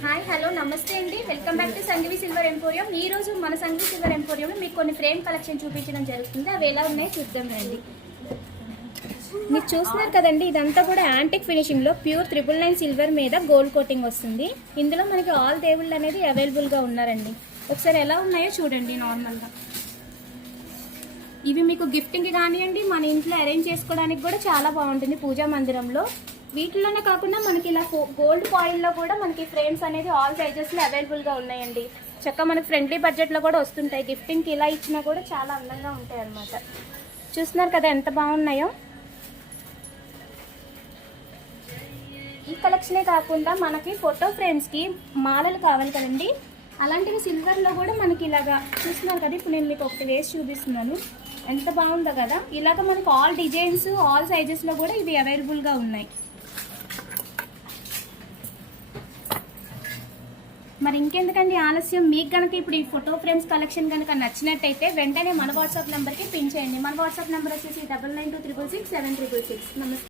Hi hello నమస్తే అండి, welcome back to Sangavi silver emporium. ఈ రోజు మన సంగవి సిల్వర్ ఎంపోరియం మీకు కొన్ని ఫ్రేమ్ కలెక్షన్ చూపించడం జరుగుతుంది. అవి ఎలా ఉన్నాయో చూద్దాం రండి. మీరు చూస్తున్నారు కదండి, ఇదంతా కూడా యాంటిక్ ఫినిషింగ్ లో ప్యూర్ 999 సిల్వర్ మీద గోల్డ్ కోటింగ్ వస్తుంది. ఇందులో మనకి ఆల్ దేవుళ్ళు అనేది అవైలబుల్ గా ఉన్నారండి. ఒకసారి ఎలా ఉన్నాయో చూడండి. నార్మల్ గా ఇవి మీకు గిఫ్టింగ్ కానివ్వండి, మన ఇంట్లో అరేంజ్ చేసుకోవడానికి కూడా చాలా బాగుంటుంది పూజా మందిరంలో. వీటిలోనే కాకుండా మనకి ఇలా గోల్డ్ ఫాయిల్లో కూడా మనకి ఫ్రేమ్స్ అనేది ఆల్ సైజెస్లో అవైలబుల్గా ఉన్నాయండి. చక్కగా మనకి ఫ్రెండ్లీ బడ్జెట్లో కూడా వస్తుంటాయి. గిఫ్టింగ్కి ఇలా ఇచ్చినా కూడా చాలా అందంగా ఉంటాయి అన్నమాట. చూస్తున్నారు కదా ఎంత బాగున్నాయో. ఈ కలెక్షనే కాకుండా మనకి ఫోటో ఫ్రేమ్స్కి మాలలు కావాలి కదండి, అలాంటివి సిల్వర్లో కూడా మనకి ఇలాగా చూస్తున్నారు కదా. ఇప్పుడు నేను మీకు ఒకటి వేసి చూపిస్తున్నాను, ఎంత బాగుందో కదా. ఇలాగ మనకు ఆల్ డిజైన్స్ ఆల్ సైజెస్లో కూడా ఇవి అవైలబుల్గా ఉన్నాయి. మరి ఇంకెందుకండి ఆలస్యం, మీకు కనుక ఇప్పుడు ఈ ఫోటో ఫ్రేమ్స్ కలెక్షన్ కనుక నచ్చినట్టయితే వెంటనే మన వాట్సాప్ నెంబర్కి పిన్ చేయండి. మన వాట్సాప్ నెంబర్ వచ్చేసి 9926667666. నమస్తే.